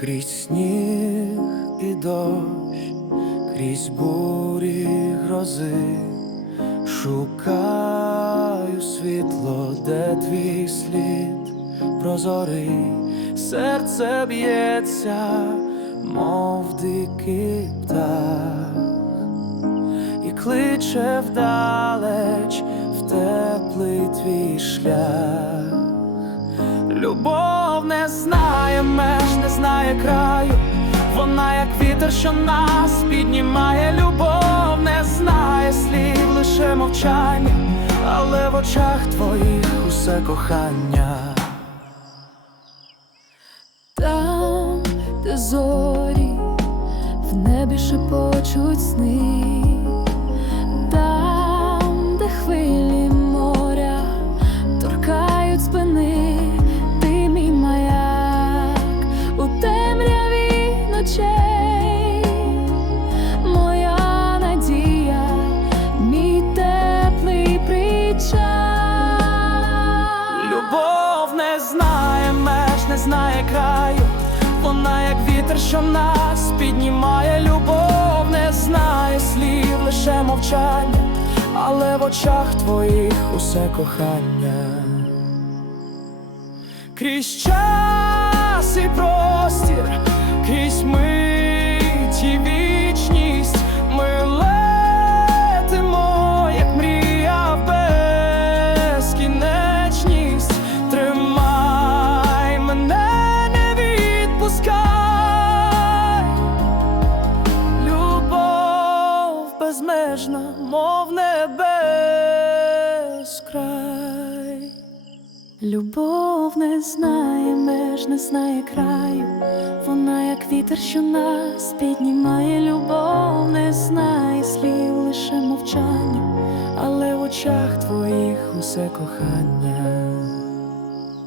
Крізь сніг і дощ, крізь бурі грози, шукаю світло, де твій слід прозорий, серце б'ється, мов дикий птах, і кличе вдалеч в теплий твій шлях. Любов не знає меж, не знає краю, вона як вітер, що нас піднімає. Любов не знає слів, лише мовчання, але в очах твоїх усе кохання. Там, де зорі, шепочуть сни, там, де хвилі моря торкають спини, ти мій маяк у темряві ночей, моя надія, мій теплий причал. Любов не знає меж, не знає краю, вона як вітер, що нас піднімає. Мовчання, але в очах твоїх усе кохання. Крізь час і простір, безмежна, мов небес край. Любов не знає меж, не знає краю, вона як вітер, що нас піднімає. Любов не знає слів, лише мовчання, але в очах твоїх усе кохання.